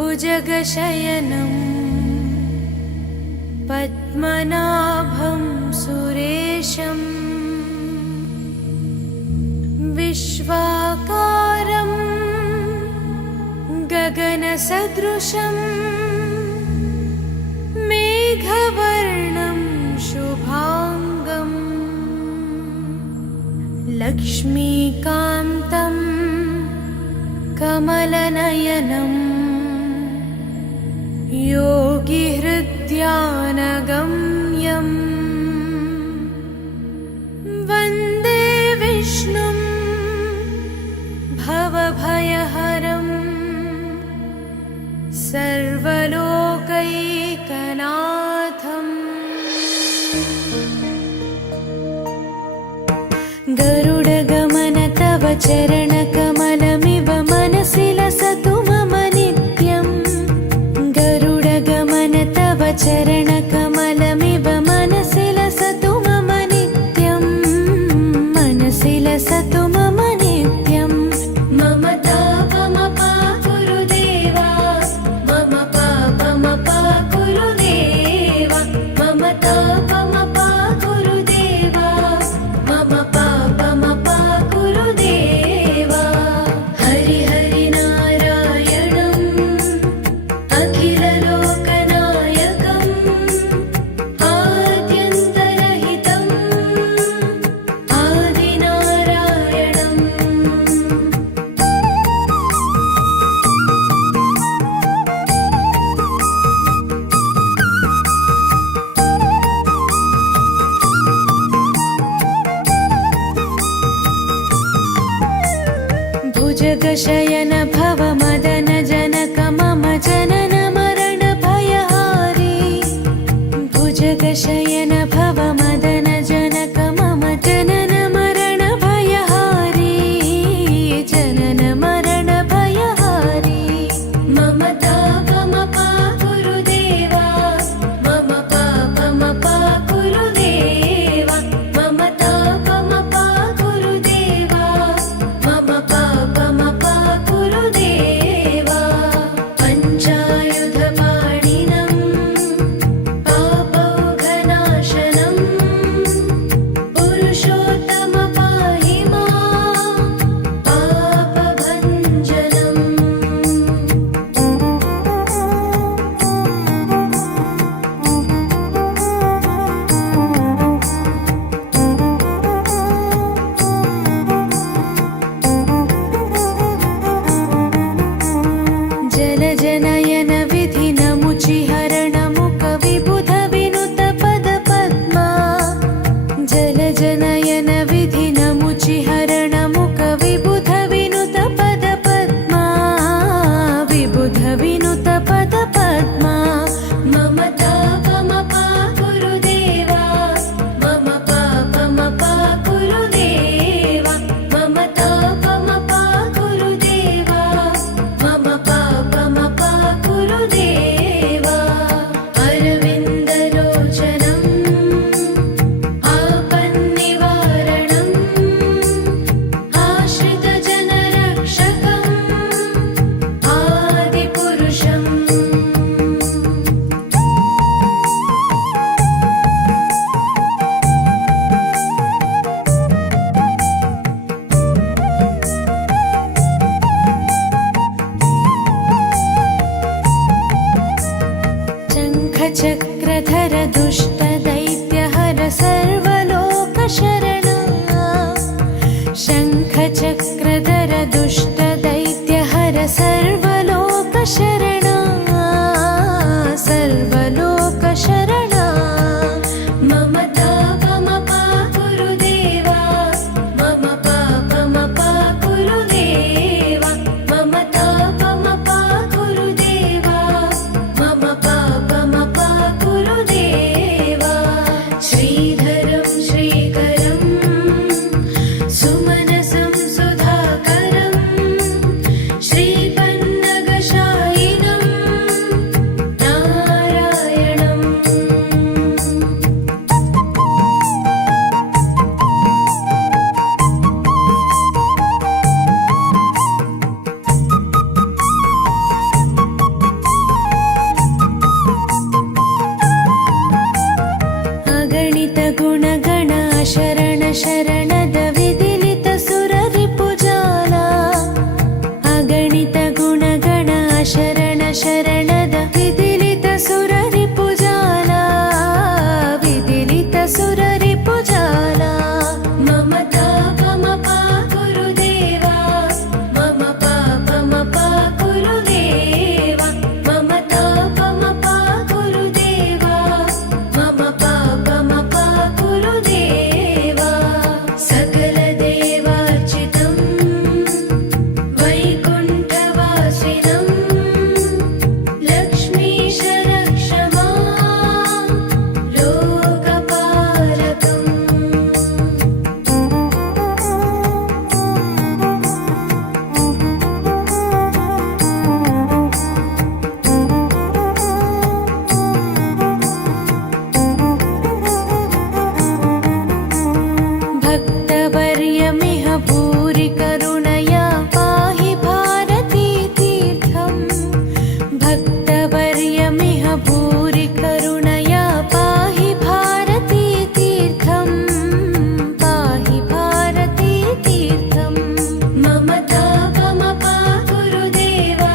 भुजगशयनं पद्मनाभं सुरेशं विश्वाकारं गगनसदृशं मेघवर्णं शुभांगं लक्ष्मीकान्तं कमलनयनं योगिहृद्यानगम्यं वन्दे विष्णुं भवभयहरं सर्वलोकैकनाथम्। गरुडगमन तव चरणकमलमिव मनसि लसतु मम नित्यं। गरुडगमन तव चरणकमलमिव मनसि लसतु मम नित्यं। मनसि लसतु मम नित्यं। मम तापमपा गुरुदेवा, मम पापमपा गुरुदेवा, मम तापमपा गुरुदेवा, मम पापमपा गुरुदेवा। हरि हरि नारायणम् अखिललोकनायकम् आद्यन्तरहितम् आदिनारायणम्। भुजगशयन भव मदन जनक मम जनन मरण भयहारी। भुजगशयन भव मदन जनक मम जनन मरण भयहारी। जनन मरण भयहारी। मम तापमपा गुरुदेवा, मम पापमपा गुरुदेवा, मम तापमपा गुरुदेवा, मम पापमपा गुरुदेवा। पञ्चायुधपाणिनं पापौघनाशनं पुरुषोत्तम पाहि मां पापभञ्जनम्। जलजनयन विधिनमुचिहरण मुख विबुध विनुत पद पद्मा। जलजनयन विधिनमुचिहरण मुख विबुध विनुत पद पद्मा। विबुध विनुत पद पद्मा। मम तापमपा गुरुदेवा, मम पापमपा गुरुदेवा, मम तापमपा गुरुदेवा, मम पापमपा गुरुदेवा। अरविन्दलोचनम् आपन्निवारणम् आश्रितजनरक्षकम् आदिपुरुषम्। शङ्खचक्रधर दुष्टदैत्यहर सर्वलोकशरणा। शङ्खचक्रधर दुष्टदैत्यहर सर्वलोकशरणा। सर्वलोकशरणा। मम तापमपा गुरुदेवा, मम पापमपा गुरुदेवा, मम तापमपा गुरुदेवा, मम पापमपा गुरुदेवा। ಶರಣದ ವಿದಿಲಿತ ಸುರರಿ ಪುಜಾಲ ವಿದಿಲಿತ ಸುರರಿ ಪುಜಾಲ ಮಮತಾ ಪಮಪ ಗುರುದೇವ ಮಮ ಪಾಪಮಪ ಗುರುದೇವ ಮಮತಾ ಪಮಪ ಗುರುದೇವ ಮಮ ಪಾಪಮಪ ಗುರುದೇವ ಸಕಲ ದೇವಾರ್ಚಿತಂ ವೈಕುಂಠವಾಸಿನಂ ಲಕ್ಷ್ಮೀಶ ರಕ್ಷ ಮಾಂ ಲೋಕಪಾಲಕಂ भक्तवर्यमिह भूरि करुणया पाहि भारती तीर्थं भक्तवर्यमिह भूरि करुणया पाहि भारती तीर्थं पाहि भारती तीर्थं ममता पमपा गुरुदेवा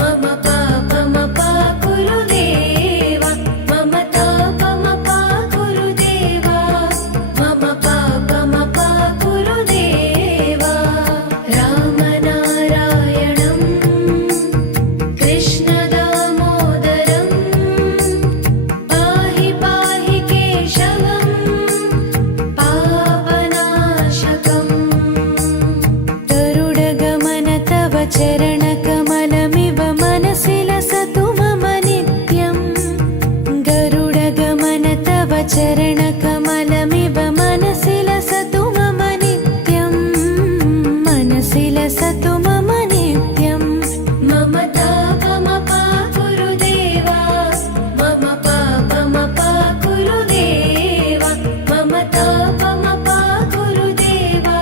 मम पापमपा गुरुदेवा ममता पमपा गुरुदेवा मम पापमपा गुरुदेवा रामनारायणं कृष्णदामोदरं पाहि पाहि केशवं पापनाशकम् गरुडगमन तव चरणकमलमिव मनसि लसतु मम नित्यं गरुडगमन तव चरणकमलमिव मनसि लसतु मम नित्यं मनसि लसतु मम नित्यं ममता पमपा गुरुदेवा मम पापमपा गुरुदेवा ममता पमपा गुरुदेवा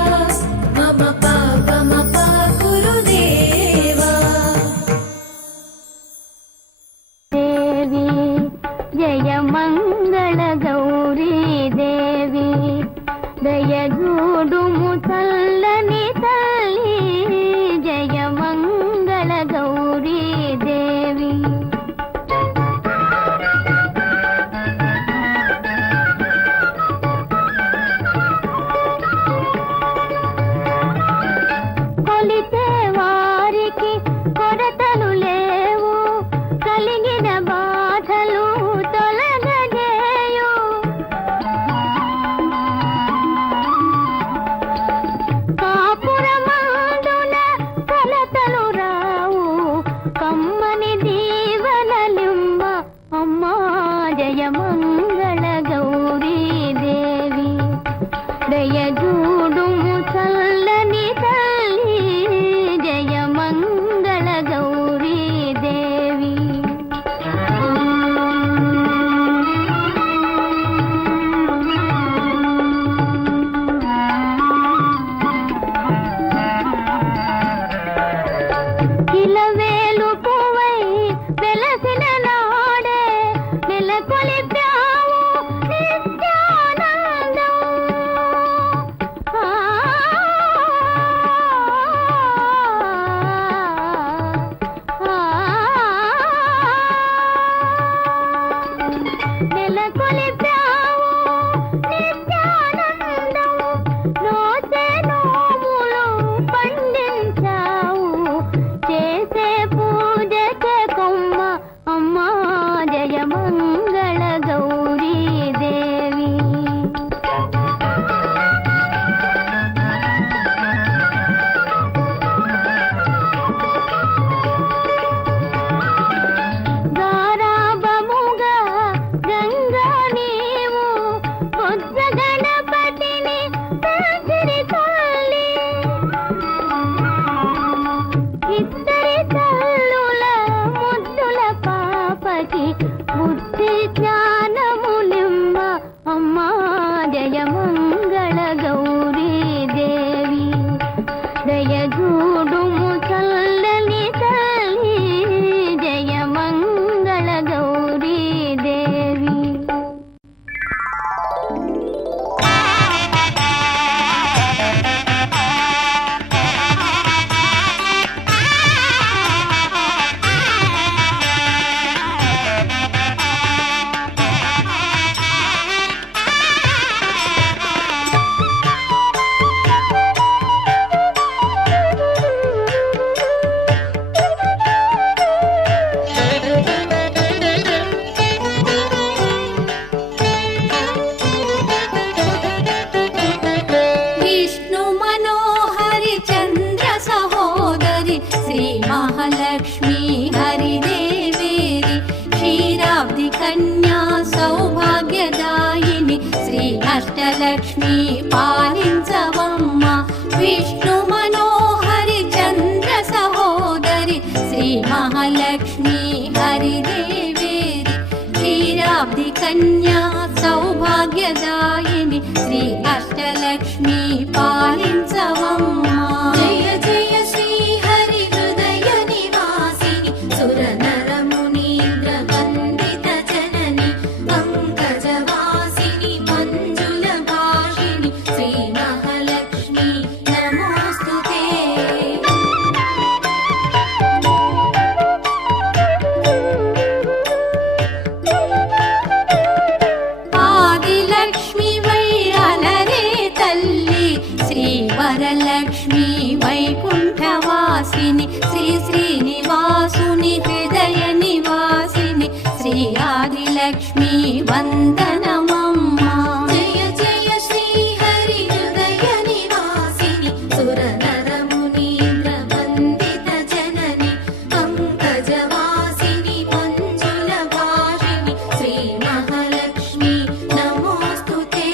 मम पापमपा गुरुदेवा देवी जय मंगल गौरी देवी दयजूडुमु तल्लनि तल्ली जय मंगल गौरी देवी కొలితే వారికి కొరతలు లేవు కలిగిన బాధలు తొలగజేయు కాపురమందున కలతలు రావు కమ్మని దీవనలిమ్మ అమ్మా జయ మంగళ గౌరీ దేవి దయజూడుము చల్లని తల్లి జయ మంగళ గౌరీ దేవి కిలవేలు పువ్వై వెలసిన నాడే నెలకొలిపావు నిత్యానందం నెలకొలిపావు నిత్యానందం నోసే నోములు పండించావు చేసే పూజకే కొమ్మ అమ్మా జయ మంగళ గౌరీ దేవి గారాబముగా గంగా నీవు బుద్ధ గణపతిని పెంచిరి తల్లి ఇద్దరి తల్లుల ముద్దుల పాపకి బుద్ధి జ్ఞానములిమ్మ అమ్మా జయ మంగళ గౌరీ దేవి దయజూడుము చల్లని తల్లి జయ మంగళ గౌరీ దేవి మహాలక్ష్మి హరిదేవేరి క్షీరాబ్ది కన్యా సౌభాగ్యదాయిని శ్రీ అష్టలక్ష్మి పాలించవమ్మా. జయ జయ శ్రీ హరి హృదయ నివాసిని సుర నర మునీంద్ర వందిత జనని పంకజవాసిని మంజుల భాషిని శ్రీ మహాలక్ష్మి నమోస్తుతే. ఆదిలక్ష్మి వై అలరే తల్లి శ్రీ వరలక్ష్మి వైకుంఠవాసిని శ్రీ శ్రీనివాసుని హృదయ నివాసిని శ్రీ ఆదిలక్ష్మి వందనమమ్మా. జయ జయ శ్రీ హరి హృదయ నివాసిని సుర నర మునీంద్ర వందిత జనని పంకజవాసిని మంజుల భాషిని శ్రీ మహాలక్ష్మి నమోస్తుతే.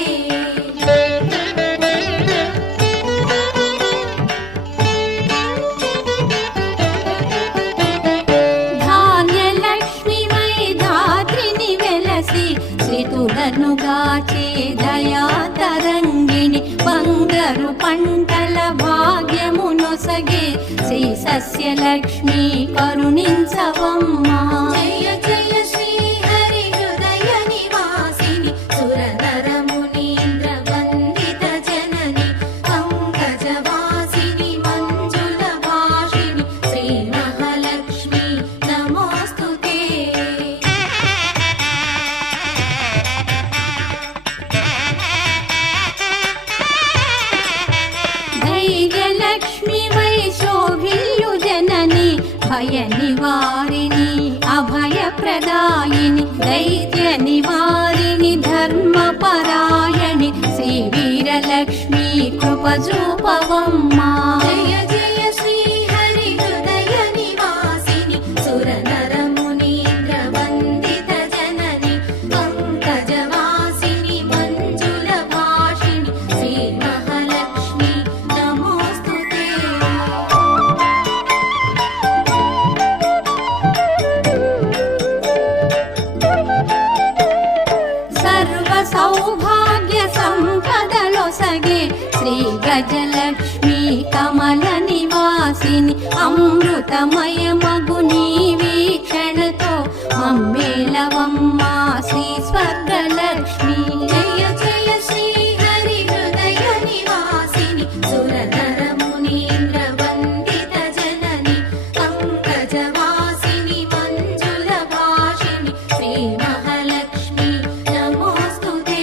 ధాన్యలక్ష్మి వై ధాత్రిని వెలసి శ్రీతులను గాచే దయా తరంగిణి బంగారు పంటల భాగ్యమునొసగే శ్రీ సస్యలక్ష్మి కరుణించవమ్మా. జయ జయ శ్రీ హరి హృదయ నివాసిని సుర నర మునీంద్ర వందిత జనని పంకజవాసిని మంజుల భాషిని శ్రీ మహాలక్ష్మి నమోస్తుతే. ధైర్యలక్ష్మి వై శోభిల్యు జనని భయ నివారిణి అభయప్రదాయిని దైత్య నివారిణి ధర్మపరాయణి శ్రీ వీరలక్ష్మి కృపజూపవమ్మా. జయ జయ శ్రీ హరి హృదయ నివాసిని సుర నర మునీంద్ర వందిత జనని పంకజవాసిని మంజుల భాషిని శ్రీ మహాలక్ష్మి నమోస్తుతే. సర్వ సౌభాగ్య సంపదలొసగే శ్రీ గజలక్ష్మి కమల నివాసిని అమృతమయమగు నీ వీక్షణతో మమ్మేలవమ్మా శ్రీ స్వర్గలక్ష్మి. జయ జయ శ్రీ హరి హృదయ నివాసిని సుర నర మునీంద్ర వందిత జనని పంకజవాసిని మంజుల భాషిని శ్రీ మహాలక్ష్మి నమోస్తుతే.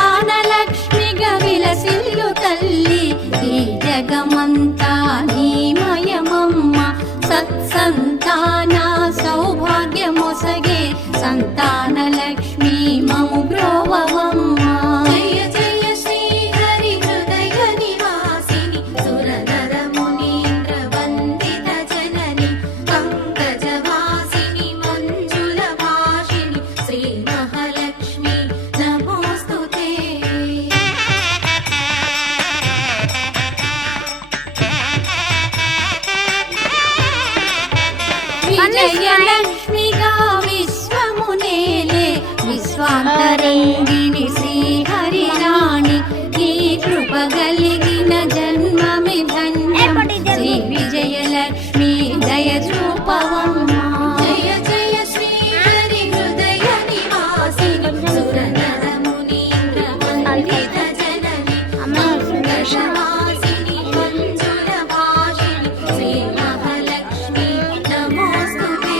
సంతానలక్ష్మిగా విలసిల్లు తల్లి ఈ జగమంతా నీమయమమ్మ. సత్సంతాన సౌభాగ్యమొసగే సంతానలక్ష్మి మము బ్రోవవమ్మా. జయ జయ శ్రీ హరి హృదయ నివాసిని సుర నర మునీంద్ర వందిత జనని పంకజవాసిని మంజుల భాషిని శ్రీ మహాలక్ష్మి నమోస్తుతే. విజయలక్ష్మిగా విశ్వమునేలే విశ్వాంతరంగిణి శ్రీహరిరాణి నీ కృప కలిగిన జన్మమి ధన్యం శ్రీ విజయలక్ష్మి దయ చూపవమ్మా. జయ జయ శ్రీ హరి హృదయ నివాసిని సుర నర మునీంద్ర వందిత జనని పంకజవాసిని మంజుల భాషిని శ్రీ మహాలక్ష్మి నమోస్తుతే.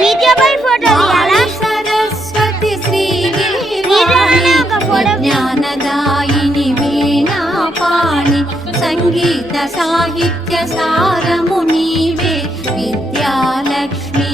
వీడియో పై ఫోటో తీయాలా? సరస్వతి శ్రీ వీడియోలోనే ఒక ఫోటో. జ్ఞానదాయిని వీణాపాణి సంగీత సాహిత్య సారము నీవే విద్యాలక్ష్మి